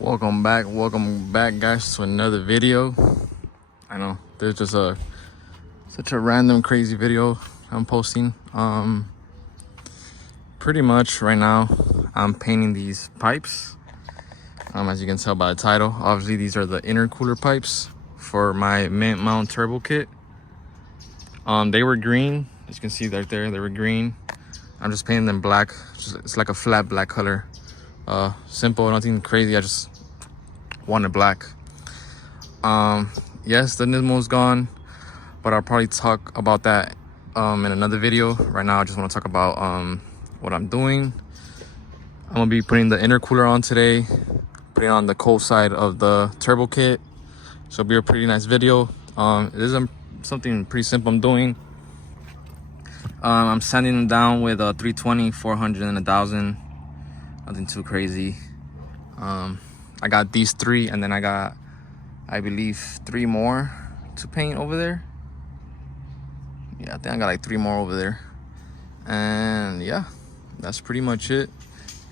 Welcome back guys to another video. I know there's just such a random crazy video I'm posting. Pretty much right now I'm painting these pipes. As you can tell by the title, obviously these are the intercooler pipes for my mint mount turbo kit. They were green, as you can see right there, they were green. I'm just painting them black. It's like a flat black color. Simple, nothing crazy. I just wanted black. Yes, the Nismo's gone, but I'll probably talk about that in another video. Right now I just want to talk about what I'm doing. I'm gonna be putting the intercooler on today, putting on the cold side of the turbo kit. So it'll be a pretty nice video. It is something pretty simple I'm doing. I'm sanding them down with a 320, 400, and 1000. Nothing too crazy. I got these three, and then I got, I believe, 3 more to paint over there. Yeah, I think I got like 3 more over there. And yeah, that's pretty much it.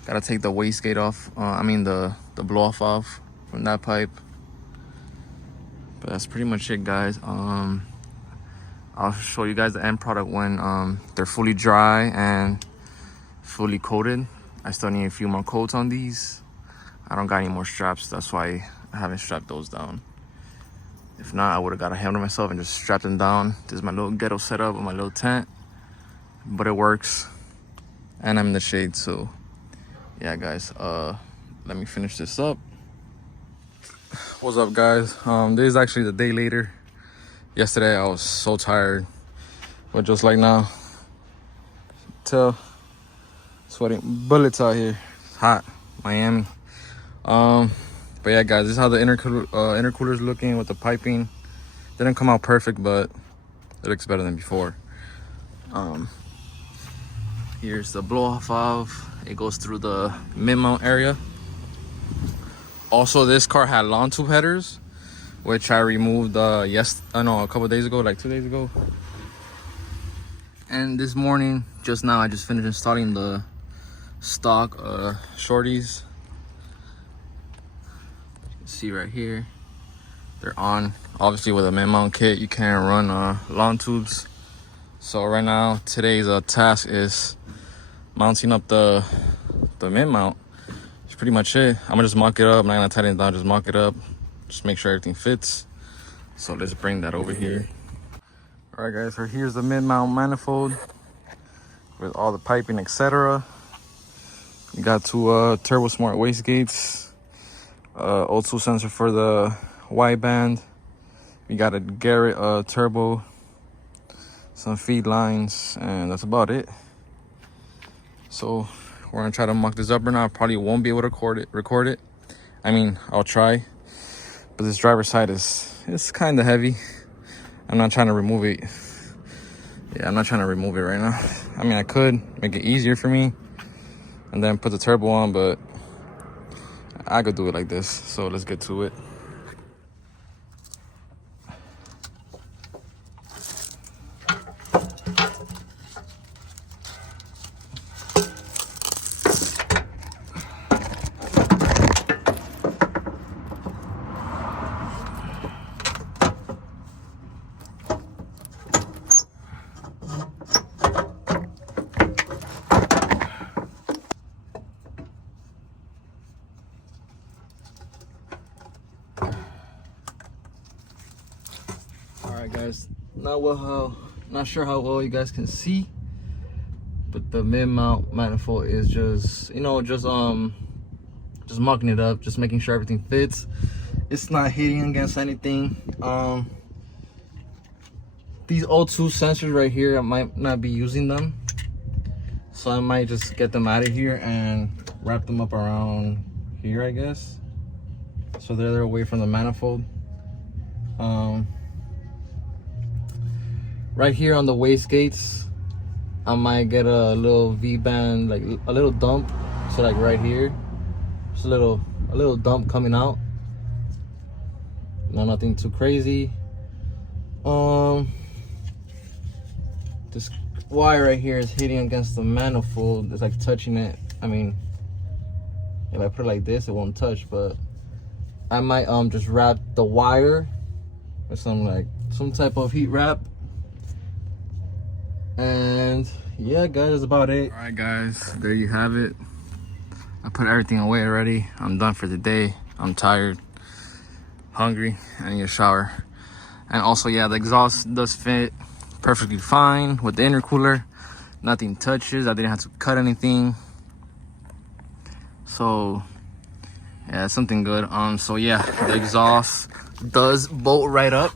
Gotta take the wastegate off. The blow off from that pipe. But that's pretty much it, guys. I'll show you guys the end product when they're fully dry and fully coated. I still need a few more coats on these. I don't got any more straps, that's why I haven't strapped those down. If not, I would have got a hammer myself and just strapped them down. This is my little ghetto setup with my little tent, but it works. And I'm in the shade, so yeah, guys. Let me finish this up. What's up, guys? This is actually the day later. Yesterday I was so tired, but just like now, sweating bullets out here. It's hot, Miami. But yeah, guys, this is how the intercooler is looking with the piping. Didn't come out perfect, but it looks better than before. Here's the blow off valve. It goes through the mid mount area. Also, this car had long tube headers, which I removed a couple days ago, like 2 days ago. And this morning, just now, I just finished installing the stock shorties. You can see right here, they're on. Obviously, with a mid mount kit, you can't run long tubes. So right now, today's task is mounting up the mid mount. That's pretty much it. I'm gonna just mock it up. I'm not gonna tighten it down, just mock it up. Just make sure everything fits. So let's bring that over here. All right, guys, so here's the mid-mount manifold with all the piping, etc. We got 2 Turbo Smart wastegates, O2 sensor for the wideband. We got a Garrett turbo, some feed lines, and that's about it. So we're gonna try to mock this up right now. I probably won't be able to record it. I mean, I'll try, but this driver's side it's kind of heavy. I'm not trying to remove it. Yeah, I'm not trying to remove it right now. I mean, I could make it easier for me and then put the turbo on, but I could do it like this. So let's get to it. Alright, guys, not sure how well you guys can see, but the mid-mount manifold is just mocking it up, just making sure everything fits. It's not hitting against anything. These O2 sensors right here, I might not be using them, so I might just get them out of here and wrap them up around here, I guess, so they're away from the manifold. Right here on the wastegates, I might get a little V-band, like a little dump. So like right here, just a little dump coming out. Nothing too crazy. This wire right here is hitting against the manifold. It's like touching it. I mean, if I put it like this, it won't touch, but I might just wrap the wire with some type of heat wrap. And yeah, guys, that's about it. All right, guys, there you have it. I put everything away already. I'm done for the day. I'm tired, hungry, I need a shower. And also, yeah, the exhaust does fit perfectly fine with the intercooler. Nothing touches. I didn't have to cut anything. So yeah, it's something good. So yeah, the exhaust does bolt right up.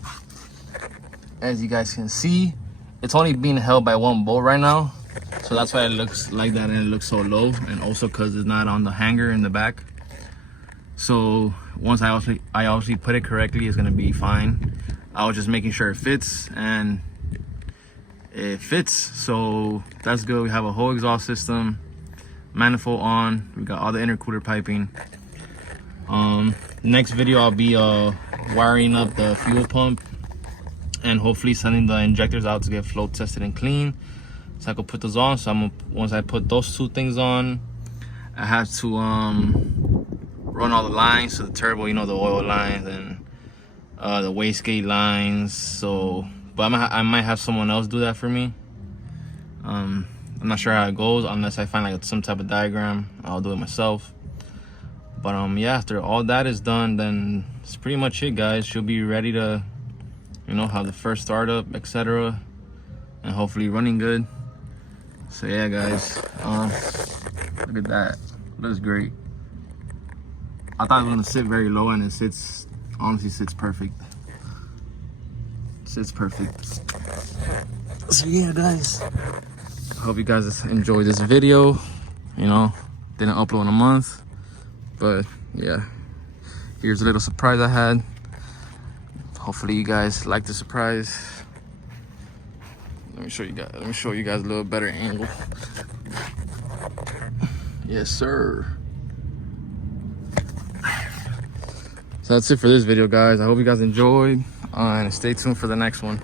As you guys can see, it's only being held by one bolt right now, so that's why it looks like that and it looks so low, and also because it's not on the hanger in the back. So once I obviously put it correctly, it's gonna be fine. I was just making sure it fits, and it fits, so that's good. We have a whole exhaust system, manifold on, we got all the intercooler piping. Next video I'll be wiring up the fuel pump and hopefully sending the injectors out to get flow tested and clean, so I could put those on. So once I put those two things on, I have to run all the lines to the turbo, you know, the oil lines and the wastegate lines. So but I might have someone else do that for me. I'm not sure how it goes unless I find like some type of diagram. I'll do it myself. But yeah, after all that is done, then it's pretty much it, guys. She'll be ready to, you know, have the first startup, etc., and hopefully running good. So yeah, guys, look at that. Looks great. I thought it was gonna sit very low, and it honestly sits perfect. Sits perfect. So yeah, guys, I hope you guys enjoyed this video. You know, didn't upload in a month, but yeah, here's a little surprise I had. Hopefully you guys like the surprise. Let me show you guys a little better angle. Yes, sir. So that's it for this video, guys. I hope you guys enjoyed, and stay tuned for the next one.